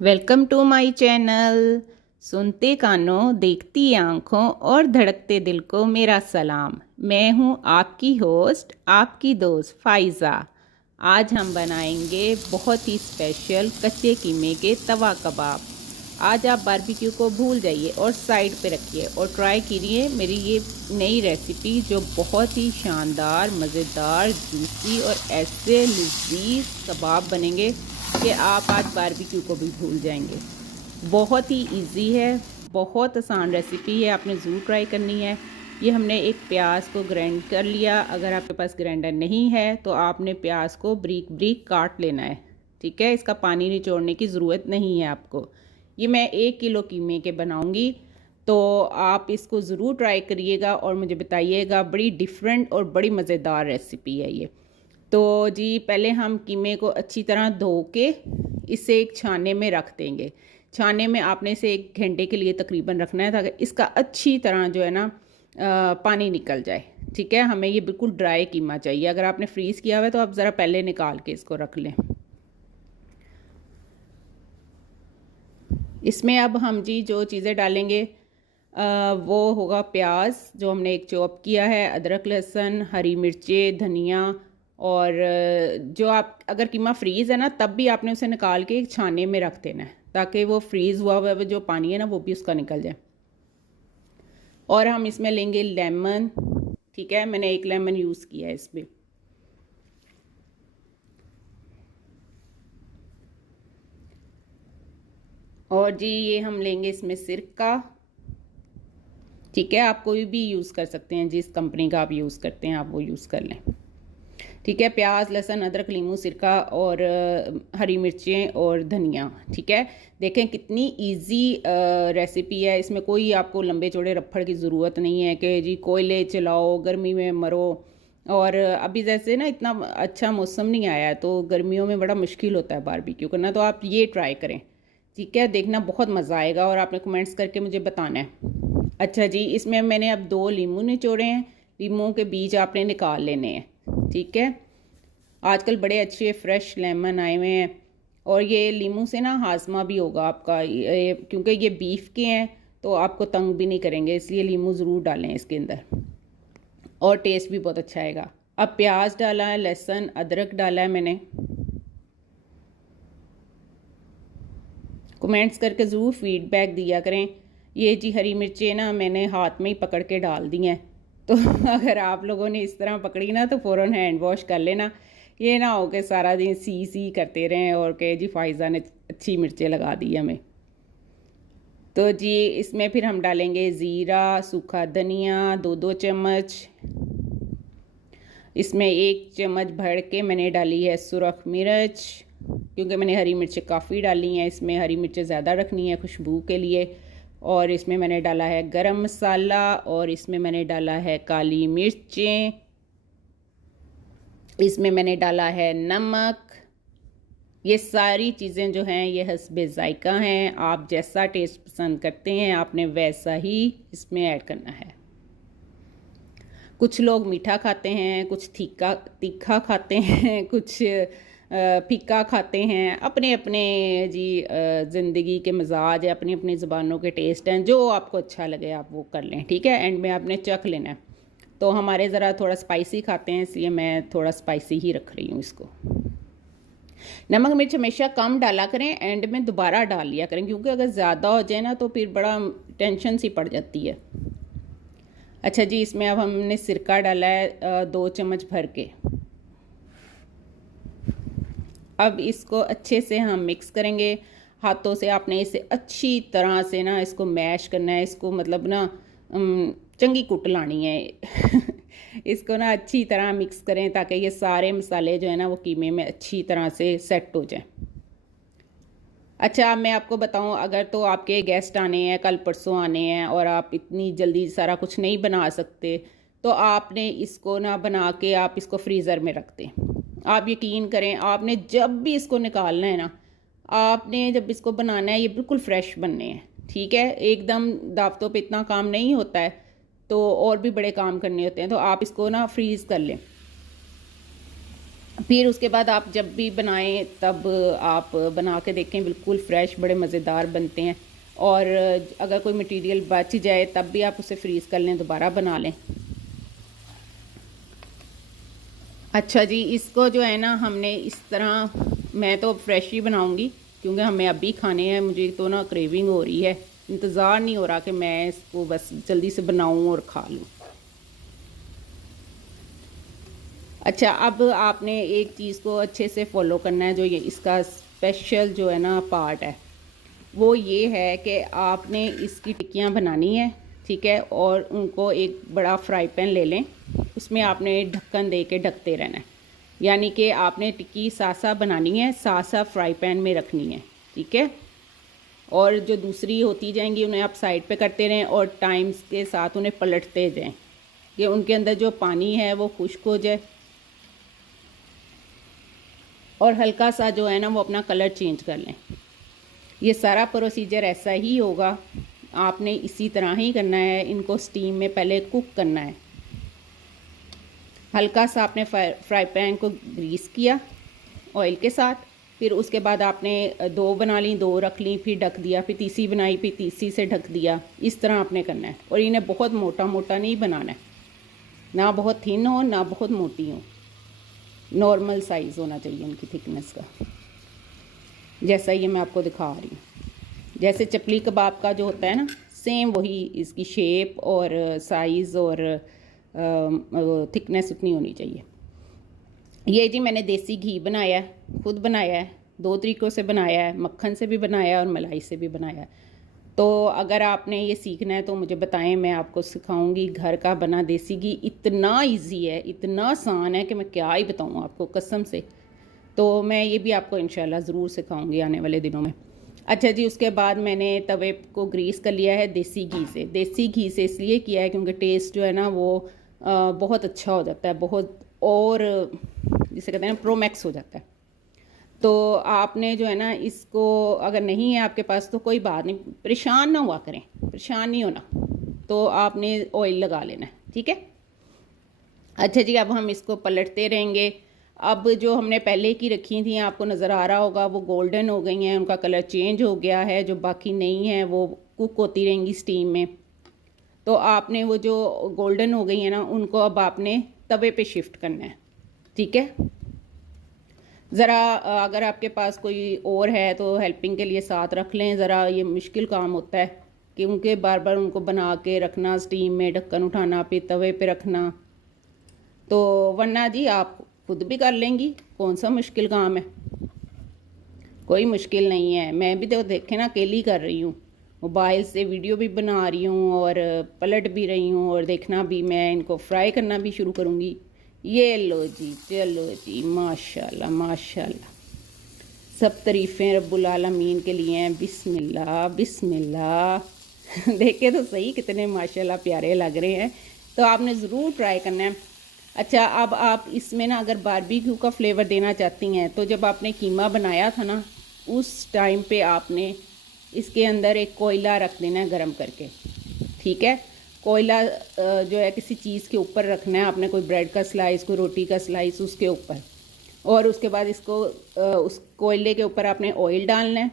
Welcome to my channel. सुनते कानों, देखती आंखों और धड़कते दिल को मेरा सलाम। मैं हूं आपकी होस्ट, आपकी दोस्त फ़ाइज़ा। आज हम बनाएंगे बहुत ही स्पेशल कच्चे कीमे के तवा कबाब। आज आप बारबेक्यू को भूल जाइए और साइड पे रखिए और ट्राई कीजिए मेरी ये नई रेसिपी, जो बहुत ही शानदार, मज़ेदार, जूसी और ऐसे लजीज कबाब बनेंगे कि आप आज बारबेक्यू को भी भूल जाएंगे। बहुत ही इजी है, बहुत आसान रेसिपी है, आपने ज़रूर ट्राई करनी है। ये हमने एक प्याज को ग्राइंड कर लिया। अगर आपके पास ग्राइंडर नहीं है तो आपने प्याज को ब्रीक ब्रीक काट लेना है, ठीक है। इसका पानी निचोड़ने की ज़रूरत नहीं है आपको। ये मैं 1 किलो कीमे के बनाऊंगी, तो आप इसको ज़रूर ट्राई करिएगा और मुझे बताइएगा। बड़ी डिफरेंट और बड़ी मज़ेदार रेसिपी है ये। तो जी, पहले हम कीमे को अच्छी तरह धो के इसे एक छाने में रख देंगे। छाने में आपने इसे 1 घंटे के लिए तकरीबन रखना है, ताकि इसका अच्छी तरह जो है ना पानी निकल जाए, ठीक है। हमें ये बिल्कुल ड्राई कीमा चाहिए। अगर आपने फ्रीज़ किया हुआ है तो आप ज़रा पहले निकाल के इसको रख लें। इसमें अब हम जी जो चीज़ें डालेंगे वो होगा प्याज जो हमने एक चॉप किया है, अदरक लहसुन, हरी मिर्चें, धनिया। और जो आप अगर कीमा फ्रीज़ है ना, तब भी आपने उसे निकाल के एक छाने में रख देना है, ताकि वो फ्रीज़ हुआ हुआ जो पानी है ना वो भी उसका निकल जाए। और हम इसमें लेंगे लेमन, ठीक है। मैंने 1 लेमन यूज़ किया है इसमें। और जी ये हम लेंगे इसमें सिरका, ठीक है। आप कोई भी यूज़ कर सकते हैं, जिस कंपनी का आप यूज़ करते हैं आप वो यूज़ कर लें, ठीक है। प्याज, लहसुन, अदरक, लीमू, सिरका और हरी मिर्चें और धनिया, ठीक है। देखें कितनी इजी रेसिपी है। इसमें कोई आपको लंबे चौड़े रफड़ की ज़रूरत नहीं है कि जी कोयले चलाओ, गर्मी में मरो। और अभी जैसे ना इतना अच्छा मौसम नहीं आया है, तो गर्मियों में बड़ा मुश्किल होता है बारबेक्यू करना। तो आप ये ट्राई करें, ठीक है। देखना बहुत मज़ा आएगा और आपने कमेंट्स करके मुझे बताना है। अच्छा जी, इसमें मैंने अब 2 लीमू निचोड़े हैं। लीमू के बीज आपने निकाल लेने हैं, ठीक है। आजकल बड़े अच्छे फ्रेश लेमन आए हुए हैं। और ये लीमू से ना हाजमा भी होगा आपका, क्योंकि ये बीफ के हैं तो आपको तंग भी नहीं करेंगे, इसलिए लीमू ज़रूर डालें इसके अंदर, और टेस्ट भी बहुत अच्छा आएगा। अब प्याज डाला है, लहसुन, अदरक डाला है मैंने। कमेंट्स करके ज़रूर फीडबैक दिया करें। ये जी हरी मिर्चें ना मैंने हाथ में ही पकड़ के डाल दी हैं, तो अगर आप लोगों ने इस तरह पकड़ी ना तो फ़ौरन हैंड वॉश कर लेना। ये ना हो कि सारा दिन सी करते रहें और कहे जी फ़ाइज़ा ने अच्छी मिर्चें लगा दी हमें। तो जी इसमें फिर हम डालेंगे ज़ीरा, सूखा धनिया 2-2 चम्मच। इसमें 1 चम्मच भर के मैंने डाली है सुरख मिर्च, क्योंकि मैंने हरी मिर्चें काफ़ी डाली हैं। इसमें हरी मिर्चें ज़्यादा रखनी है खुशबू के लिए। और इसमें मैंने डाला है गरम मसाला, और इसमें मैंने डाला है काली मिर्चें। इसमें मैंने डाला है नमक। ये सारी चीज़ें जो हैं ये हस्बे ज़ायका हैं। आप जैसा टेस्ट पसंद करते हैं आपने वैसा ही इसमें ऐड करना है। कुछ लोग मीठा खाते हैं, कुछ तीखा खाते हैं, कुछ फीका खाते हैं। अपने अपने जी ज़िंदगी के मिजाज है, अपनी अपनी ज़बानों के टेस्ट हैं। जो आपको अच्छा लगे आप वो कर लें, ठीक है। एंड में आपने चख लेना है। तो हमारे ज़रा थोड़ा स्पाइसी खाते हैं, इसलिए मैं थोड़ा स्पाइसी ही रख रही हूँ इसको। नमक मिर्च हमेशा कम डाला करें, एंड में दोबारा डाल लिया करें, क्योंकि अगर ज़्यादा हो जाए ना तो फिर बड़ा टेंशन सी पड़ जाती है। अच्छा जी, इसमें अब हमने सिरका डाला है 2 चम्मच भर के। अब इसको अच्छे से हम मिक्स करेंगे हाथों से। आपने इसे अच्छी तरह से ना इसको मैश करना है, इसको मतलब ना चंगी कुट लानी है। इसको ना अच्छी तरह मिक्स करें, ताकि ये सारे मसाले जो है ना वो कीमे में अच्छी तरह से सेट हो जाए। अच्छा, मैं आपको बताऊं, अगर तो आपके गेस्ट आने हैं, कल परसों आने हैं, और आप इतनी जल्दी सारा कुछ नहीं बना सकते, तो आपने इसको ना बना के आप इसको फ्रीज़र में रख दें। आप यकीन करें, आपने जब भी इसको निकालना है ना, आपने जब इसको बनाना है, ये बिल्कुल फ्रेश बनने हैं, ठीक है। एकदम दावतों पे इतना काम नहीं होता है, तो और भी बड़े काम करने होते हैं। तो आप इसको ना फ्रीज़ कर लें। फिर उसके बाद आप जब भी बनाएं तब आप बना के देखें, बिल्कुल फ्रेश बड़े मज़ेदार बनते हैं। और अगर कोई मटेरियल बच जाए तब भी आप उसे फ्रीज़ कर लें, दोबारा बना लें। अच्छा जी, इसको जो है ना हमने इस तरह, मैं तो फ्रेश ही बनाऊंगी क्योंकि हमें अभी खाने हैं। मुझे तो ना क्रेविंग हो रही है, इंतज़ार नहीं हो रहा कि मैं इसको बस जल्दी से बनाऊं और खा लूं। अच्छा, अब आपने एक चीज़ को अच्छे से फॉलो करना है, जो ये इसका स्पेशल जो है ना पार्ट है, वो ये है कि आपने इसकी टिक्कियाँ बनानी है, ठीक है। और उनको एक बड़ा फ्राई पैन ले लें, उसमें आपने ढक्कन दे के ढकते रहना है। यानी कि आपने टिक्की सासा बनानी है, सासा फ्राई पैन में रखनी है, ठीक है। और जो दूसरी होती जाएंगी उन्हें आप साइड पे करते रहें और टाइम्स के साथ उन्हें पलटते जाएं कि उनके अंदर जो पानी है वो खुश्क हो जाए और हल्का सा जो है ना वो अपना कलर चेंज कर लें। ये सारा प्रोसीजर ऐसा ही होगा, आपने इसी तरह ही करना है। इनको स्टीम में पहले कुक करना है। हल्का सा आपने फ्राई पैन को ग्रीस किया ऑयल के साथ, फिर उसके बाद आपने दो बना ली, दो रख ली, फिर ढक दिया, फिर तीसरी बनाई, फिर तीसरी से ढक दिया। इस तरह आपने करना है। और इन्हें बहुत मोटा मोटा नहीं बनाना है, ना बहुत थिन हो ना बहुत मोटी हो, नॉर्मल साइज़ होना चाहिए इनकी थिकनेस का, जैसा ये मैं आपको दिखा रही हूँ। जैसे चपली कबाब का जो होता है ना, सेम वही इसकी शेप और साइज़ और थिकनेस उतनी होनी चाहिए। ये जी मैंने देसी घी बनाया है, खुद बनाया है, दो तरीक़ों से बनाया है, मक्खन से भी बनाया है और मलाई से भी बनाया है। तो अगर आपने ये सीखना है तो मुझे बताएं, मैं आपको सिखाऊंगी। घर का बना देसी घी इतना इजी है, इतना आसान है कि मैं क्या ही बताऊँ आपको कसम से। तो मैं ये भी आपको इंशाल्लाह ज़रूर सिखाऊंगी आने वाले दिनों में। अच्छा जी, उसके बाद मैंने तवे को ग्रीस कर लिया है देसी घी से। देसी घी से इसलिए किया है क्योंकि टेस्ट जो है ना वो बहुत अच्छा हो जाता है, बहुत, और जिसे कहते हैं प्रो मैक्स हो जाता है। तो आपने जो है ना इसको, अगर नहीं है आपके पास तो कोई बात नहीं, परेशान ना हुआ करें, परेशान नहीं होना। तो आपने ऑयल लगा लेना है, ठीक है। अच्छा जी, अब हम इसको पलटते रहेंगे। अब जो हमने पहले की रखी थी, आपको नज़र आ रहा होगा, वो गोल्डन हो गई हैं, उनका कलर चेंज हो गया है। जो बाकी नहीं है वो कुक होती रहेंगी स्टीम में। तो आपने वो जो गोल्डन हो गई है ना, उनको अब आपने तवे पे शिफ्ट करना है, ठीक है। ज़रा अगर आपके पास कोई और है तो हेल्पिंग के लिए साथ रख लें। ज़रा ये मुश्किल काम होता है क्योंकि बार बार उनको बना के रखना, स्टीम में ढक्कन उठाना, फिर तवे पे रखना। तो वरना जी आप खुद भी कर लेंगी, कौन सा मुश्किल काम है, कोई मुश्किल नहीं है। मैं भी तो देखे ना अकेली कर रही हूँ, मोबाइल से वीडियो भी बना रही हूँ और पलट भी रही हूँ, और देखना भी, मैं इनको फ्राई करना भी शुरू करूँगी। ये लो जी, चलो जी, माशाल्लाह माशाल्लाह, सब तारीफ़ें रब्बुल आलमीन के लिए हैं। बिस्मिल्लाह बिस्मिल्लाह। देखे तो सही कितने माशाल्लाह प्यारे लग रहे हैं। तो आपने ज़रूर ट्राई करना है। अच्छा, अब आप इसमें ना अगर बारबेक्यू का फ्लेवर देना चाहती हैं तो जब आपने कीमा बनाया था ना, उस टाइम पे आपने इसके अंदर एक कोयला रख देना है गरम करके, ठीक है। कोयला जो है किसी चीज़ के ऊपर रखना है आपने, कोई ब्रेड का स्लाइस, कोई रोटी का स्लाइस उसके ऊपर। और उसके बाद इसको उस कोयले के ऊपर आपने ऑयल डालना है,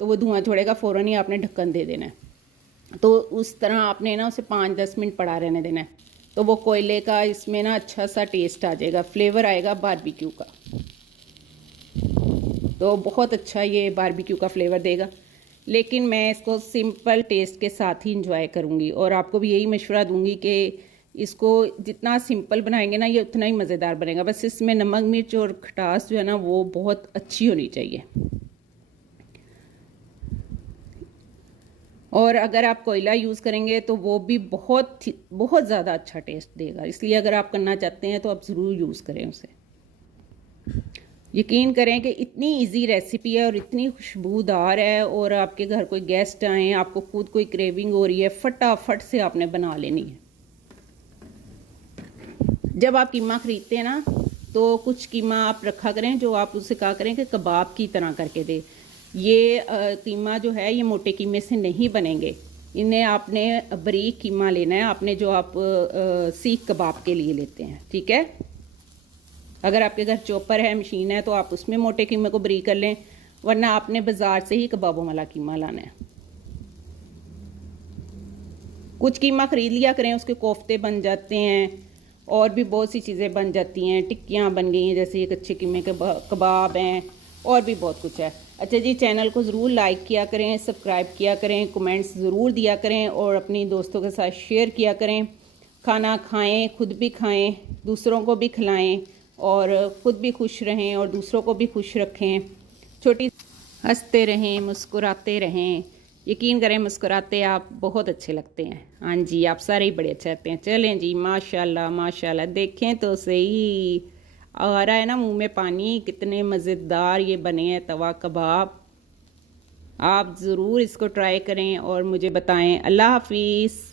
तो वो धुआं छोड़ेगा, फ़ौरन ही आपने ढक्कन दे देना है। तो उस तरह आपने ना उसे 5-10 मिनट पड़ा रहने देना है। तो वो कोयले का इसमें ना अच्छा सा टेस्ट आ जाएगा, फ्लेवर आएगा बारबेक्यू का। तो बहुत अच्छा ये बारबेक्यू का फ्लेवर देगा। लेकिन मैं इसको सिंपल टेस्ट के साथ ही इंजॉय करूँगी, और आपको भी यही मशवरा दूँगी कि इसको जितना सिंपल बनाएंगे ना ये उतना ही मज़ेदार बनेगा। बस इसमें नमक मिर्च और खटास जो है ना वो बहुत अच्छी होनी चाहिए। और अगर आप कोयला यूज़ करेंगे तो वो भी बहुत बहुत ज़्यादा अच्छा टेस्ट देगा। इसलिए अगर आप करना चाहते हैं तो आप ज़रूर यूज़ करें उसे। यकीन करें कि इतनी इजी रेसिपी है और इतनी खुशबूदार है, और आपके घर कोई गेस्ट आए, आपको खुद कोई क्रेविंग हो रही है, फटाफट से आपने बना लेनी है। जब आप कीमा ख़रीदते हैं ना तो कुछ कीमा आप रखा करें जो आप उससे कहा करें कि कबाब की तरह करके दे। ये कीमा जो है ये मोटे कीमे से नहीं बनेंगे, इन्हें आपने बारीक कीमा लेना है, आपने जो आप सीख कबाब के लिए लेते हैं, ठीक है। अगर आपके घर चॉपर है, मशीन है, तो आप उसमें मोटे कीमे को बरीक कर लें, वरना आपने बाजार से ही कबाबों वाला कीमा लाना है। कुछ कीमा खरीद लिया करें, उसके कोफ्ते बन जाते हैं और भी बहुत सी चीज़ें बन जाती हैं, टिक्कियाँ बन गई हैं, जैसे एक अच्छे कीमे के कबाब हैं और भी बहुत कुछ है। अच्छा जी, चैनल को ज़रूर लाइक किया करें, सब्सक्राइब किया करें, कमेंट्स ज़रूर दिया करें और अपनी दोस्तों के साथ शेयर किया करें। खाना खाएं, खुद भी खाएं, दूसरों को भी खिलाएं और खुद भी खुश रहें और दूसरों को भी खुश रखें। छोटी हंसते रहें, मुस्कुराते रहें। यकीन करें, मुस्कुराते आप बहुत अच्छे लगते हैं। हाँ जी, आप सारे ही बड़े अच्छे लगते हैं। चलें जी, माशाल्लाह माशाल्लाह, देखें तो सही, आ रहा है ना मुंह में पानी। कितने मज़ेदार ये बने हैं तवा कबाब। आप ज़रूर इसको ट्राई करें और मुझे बताएं। अल्लाह हाफिज़।